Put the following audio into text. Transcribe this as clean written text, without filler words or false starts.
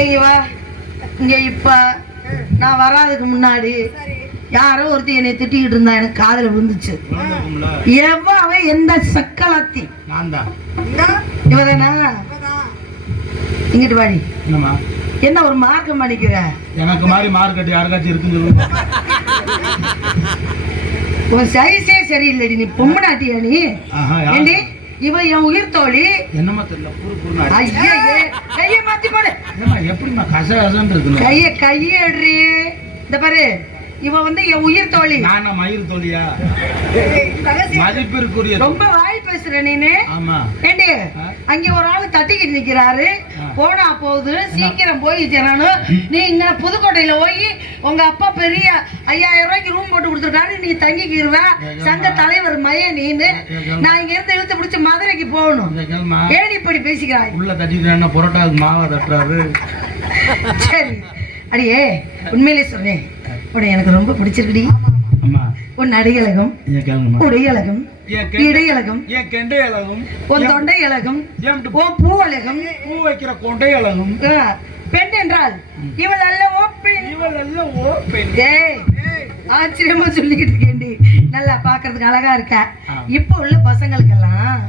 ஏங்க வா இங்க. இப்ப நான் வராதுக்கு முன்னாடி யாரோ ஒருத்தி என்னை திட்டிக்கிட்டு இருந்தா, எனக்கு காதுல விழுந்துச்சு. எவ்வளவு எந்த சக்கலத்தி இவதானா? இங்கிட்டு வாடி. என்ன ஒரு மார்க்கம் பண்ணிக்கிற? எனக்கு மாதிரி மார்க்கெட் யாருக்காச்சும் இருக்குன்னு சொல்லுங்க. உன் சைஸே சரியில்லடி. நீ பொம்மனாட்டியா நீ? ஏண்டி இவ என் உயிர் தோழி. என்னமா தெரியல, புரு புரு. ஐயே கையை மாத்தி போடு. எப்படிமா கசகசன்னு இருக்கு? கையை எடுறி. இந்த பாரு, இவ வந்து என் உயிர் தோழி. நானா மயிர் தோழியா? மதிப்பிற்குரிய. ரொம்ப வாய் பேசுற நீனு. ஆமா. ஏண்டி அங்க ஒரு ஆளு தட்டிக்கிட்டு நிக்கிறாரு, போனா போகுது, சீக்கிரம் போய் சேரணும். நீ இங்க புதுக்கோட்டையில போய் உங்க அப்பா பெரிய 5000 ரூபாய்க்கு ரூம் போட்டு கொடுத்துருக்காரு, நீ தங்கிக்கிருவ. சங்க தலைவர் மைய நீனு. நான் இங்க இருந்து இழுத்து பிடிச்சு மதுரைக்கு போகணும். ஏன் இப்படி பேசிக்கிறாய்? உள்ள தட்டிட்டு புரோட்டாவுக்கு மாவா தட்டுறாரு. சரி அடியே, உண்மையிலே சொன்னேன், உன்னை எனக்கு ரொம்ப பிடிச்சிருக்குடி. உன் அடையழகம், உடையழகம், இடையழகம், உன் தொண்டை அழகும், உன் பூ அழகும், பூ வைக்கிற கொண்டை அழகும். பெண் என்றால் இவள் அல்ல ஓ பெண், இவள் அல்ல ஓ பெண். ஆச்சரியமா சொல்லிக்கிட்டு இருக்கேன்டி. நல்லா பாக்குறதுக்கு அழகா இருக்க. இப்ப உள்ள பசங்களுக்கெல்லாம்